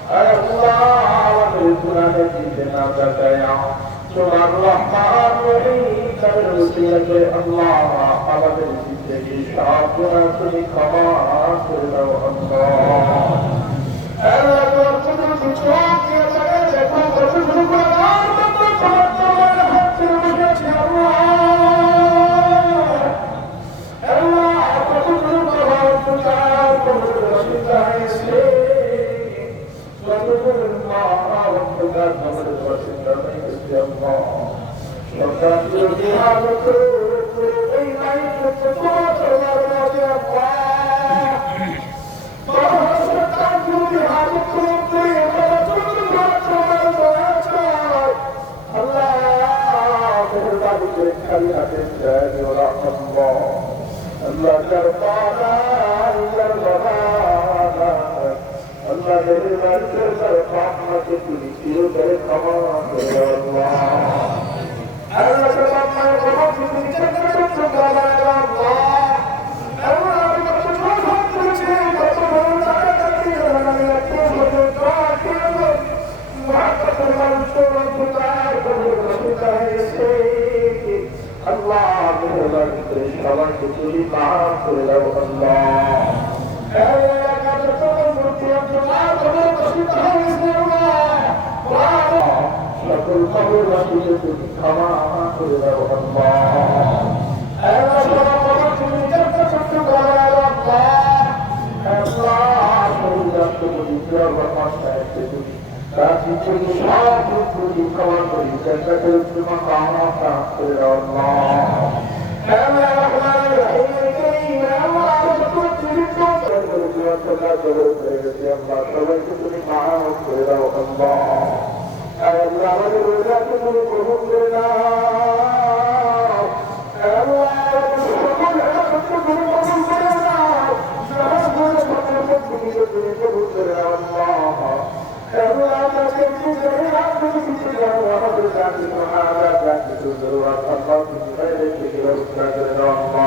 আল্লাহ আমাদের গুনাহের দিকে না তাকায়া তোমার রহমান রহিম তার ওসিলাতে আল্লাহ আমাদের জিন্দেগি সব গুনাহ তুমি ক্ষমা করে দাও আল্লাহ। আল্লাহ তোমার কুদরতি চোখ দিয়ে তাকিয়ে দেখো কত গুনাহগার বান্দা তোমার হাত থেকে উঠেছে আল্লাহ। আল্লাহ কত গুনাহগার বান্দা তোমার বাসিন্দা হয়েছে, কত গুনাহগার বান্দা তোমার বাসিন্দা হয়েছে আল্লাহ। সরকার বিরোধী হালত এই লাইন তোমার তোমার মাঝে আল্লাহ সবাইকে তুমি মাফ করে দাও আল্লাহ। সকল খবরবাসীকে তুমি ক্ষমা করে দাও সবাইকে তুমি মাফ করে দাও আল্লাহ। আমাদের রোজাকে তুমি গ্রহণ করে নাও আল্লাহ। সকল একত্র তুমি গ্রহণ করে নাও, তুমি কবুল করে নাও আল্লাহ। আমাদের জাতি মহারাজ জাতি সুন্দর আল্লাহ তুমি বাইরে থেকে ব্যবস্থা করে নাও আল্লাহ।